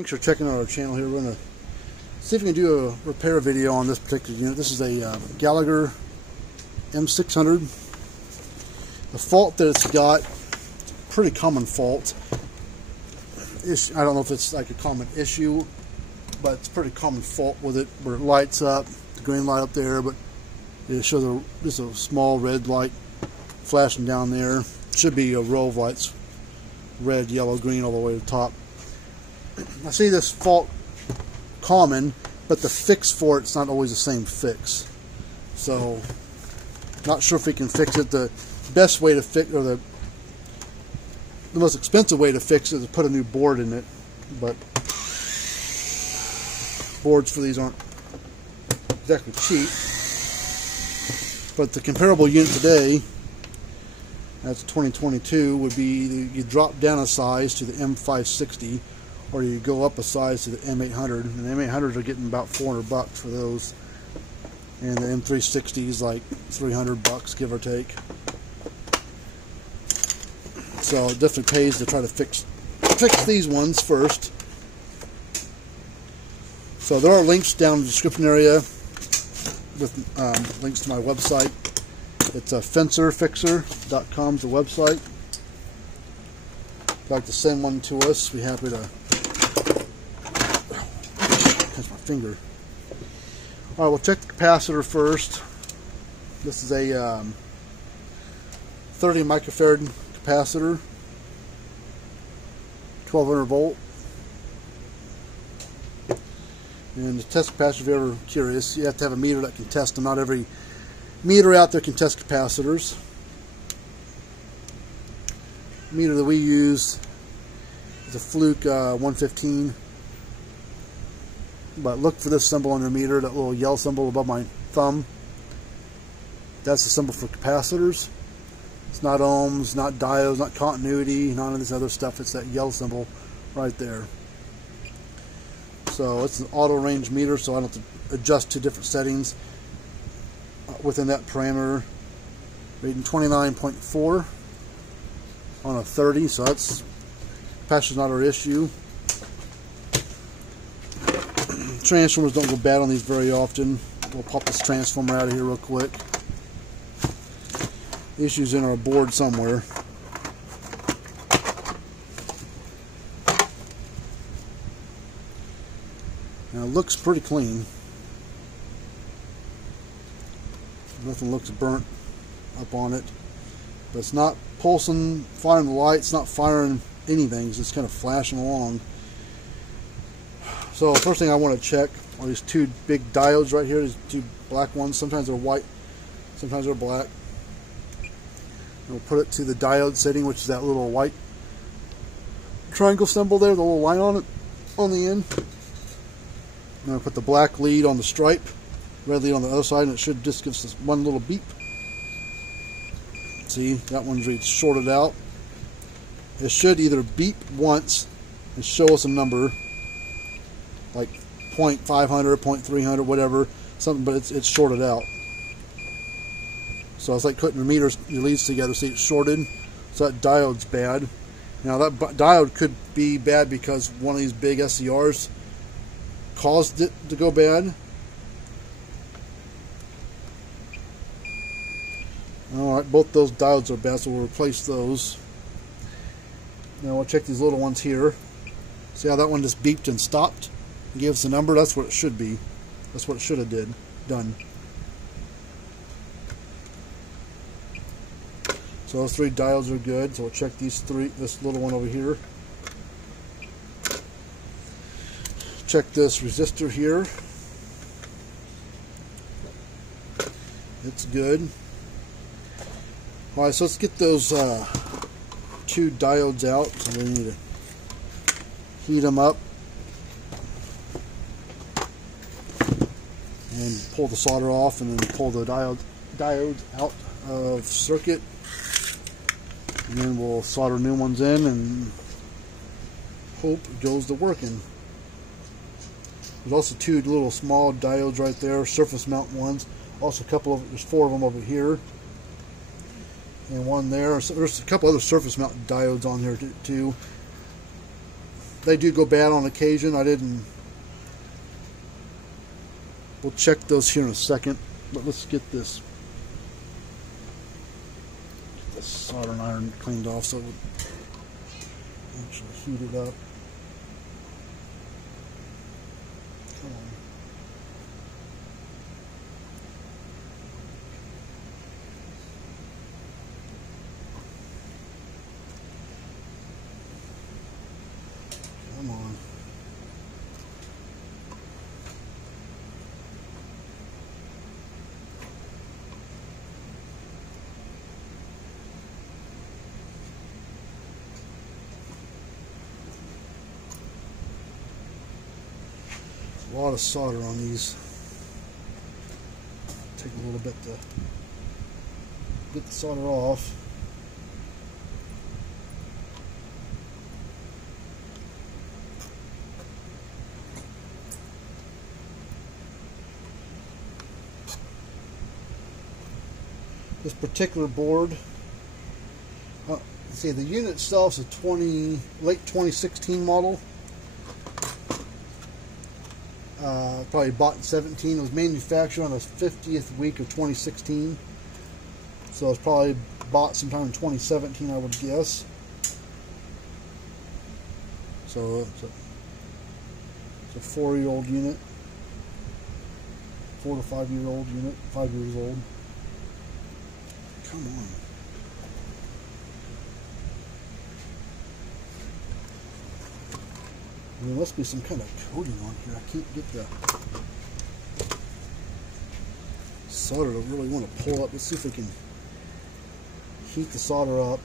Thanks for checking out our channel here. We're going to see if we can do a repair video on this particular unit. This is a Gallagher M600. The fault that it's got, it's a pretty common fault. I don't know if it's like a common issue, but it's a pretty common fault with it, where it lights up, the green light up there, but it shows just a small red light flashing down there. It should be a row of lights, red, yellow, green all the way to the top. I see this fault common, but the fix for it's not always the same fix. So, not sure if we can fix it. The best way to fix, or the most expensive way to fix it, is to put a new board in it. But boards for these aren't exactly cheap. But the comparable unit today, that's 2022, would be you drop down a size to the M560, or you go up a size to the M800. And the M800s are getting about $400 for those, and the M360 is like $300, give or take. So it definitely pays to try to fix these ones first. So there are links down in the description area with links to my website. It's fencerfixer.com is the website. If you'd like to send one to us, we'd be happy to. Catch my finger. All right, we'll check the capacitor first. This is a 30 microfarad capacitor, 1200 volt. And to test capacitors, if you're ever curious, you have to have a meter that can test them. Not every meter out there can test capacitors. The meter that we use is a Fluke 115. But look for this symbol on your meter, that little yellow symbol above my thumb. That's the symbol for capacitors. It's not ohms, not diodes, not continuity, none of this other stuff. It's that yellow symbol right there. So it's an auto range meter, so I don't have to adjust to different settings within that parameter. Reading 29.4 on a 30, so that's capacitor's not our issue. Transformers don't go bad on these very often. We'll pop this transformer out of here real quick. The issue's in our board somewhere. Now it looks pretty clean. Nothing looks burnt up on it. But it's not pulsing, firing the light, it's not firing anything, it's just kind of flashing along. So first thing I want to check are these two big diodes right here, these two black ones. Sometimes they're white, sometimes they're black. And we'll put it to the diode setting, which is that little white triangle symbol there, the little line on it, on the end. I'm going to put the black lead on the stripe, red lead on the other side, and it should just give us this one little beep. See, that one's reads shorted out. It should either beep once and show us a number, like 0.500, 0.300, whatever, something, but it's shorted out. So it's like putting your leads together. See, it's shorted, so that diode's bad. Now that diode could be bad because one of these big SCRs caused it to go bad. Alright, both those diodes are bad, so we'll replace those. Now we'll check these little ones here. See how that one just beeped and stopped? It gave us a number. That's what it should be. That's what it should have done. So those three diodes are good. So we'll check these three. This little one over here. Check this resistor here. It's good. Alright, so let's get those two diodes out. So we need to heat them up and pull the solder off, and then pull the diode out of circuit, and then we'll solder new ones in and hope it goes to working. There's also two little small diodes right there, surface mount ones. Also there's four of them over here, and one there. So there's a couple other surface mount diodes on here too. they do go bad on occasion. We'll check those here in a second, but let's get this soldering iron cleaned off so it would actually heat it up. Come on. Come on. A lot of solder on these. Take a little bit to get the solder off. This particular board, let's see, the unit itself is a late 2016 model. Probably bought in 17. It was manufactured on the 50th week of 2016, so it was probably bought sometime in 2017, I would guess. So it's a 4-year-old unit, 4 to 5-year-old unit, 5 years old. Come on. There must be some kind of coating on here. I can't get the solder to really want to pull up. Let's see if we can heat the solder up.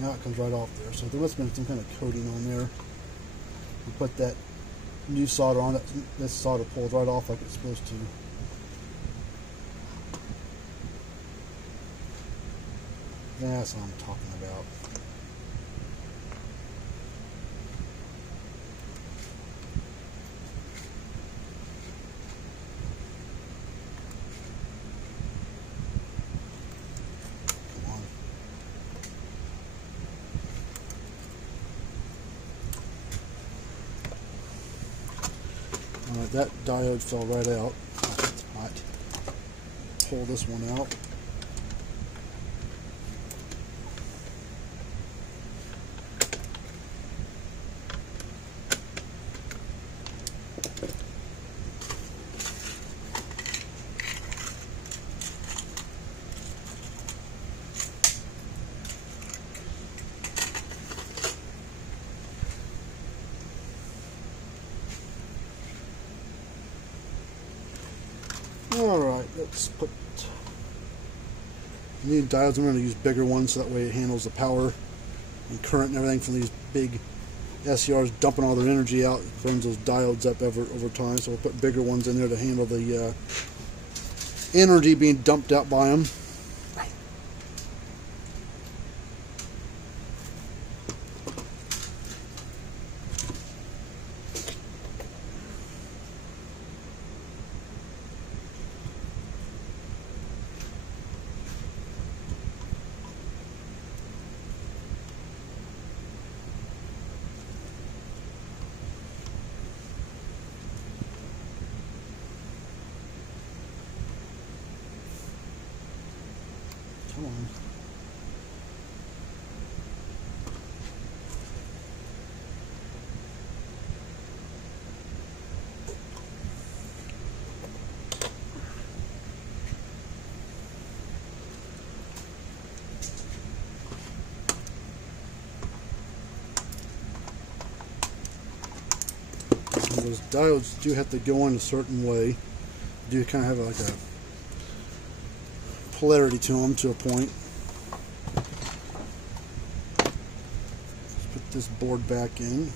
Now it comes right off there, so there must have been some kind of coating on there. We put that new solder on it. This solder pulls right off like it's supposed to. That's what I'm talking about. That diode fell right out. That's hot. Pull this one out. Alright, let's put new diodes. I'm going to use bigger ones so that way it handles the power and current and everything from these big SCRs dumping all their energy out. It burns those diodes up over time, so we'll put bigger ones in there to handle the energy being dumped out by them. Come on. So those diodes do have to go in a certain way. Do kind of have like a polarity to them to a point. this board back in.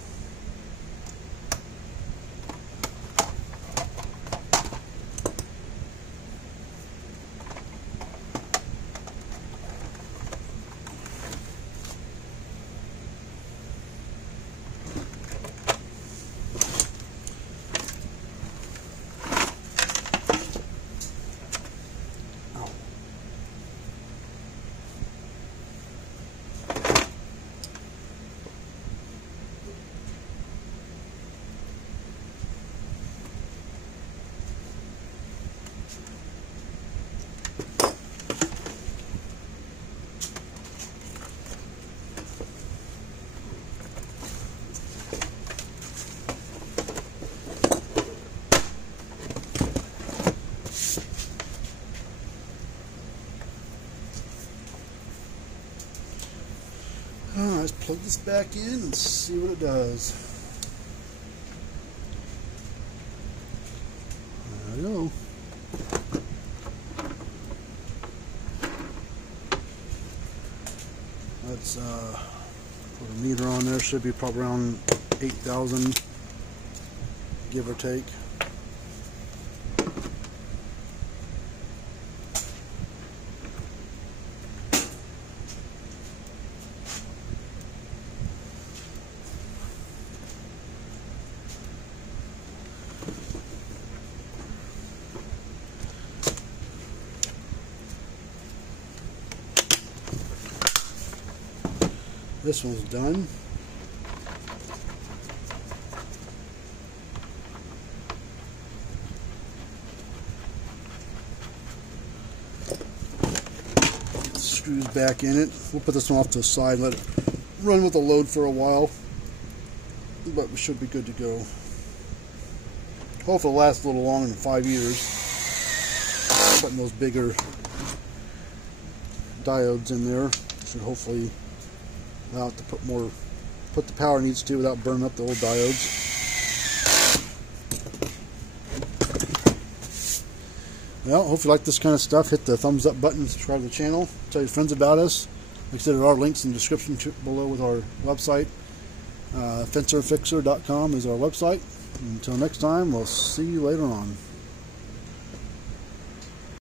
Let's plug this back in and see what it does. There we go. Let's put a meter on there. Should be probably around 8,000, give or take. This one's done. Get the screws back in it. We'll put this one off to the side, let it run with the load for a while, but we should be good to go. Hopefully it'll last a little longer than 5 years. Putting those bigger diodes in there should hopefully allow it to put the power it needs to without burning up the old diodes. Well, hope you like this kind of stuff. Hit the thumbs up button, subscribe to the channel, tell your friends about us. Like I said, there are links in the description below with our website. Fencerfixer.com is our website. Until next time, we'll see you later on.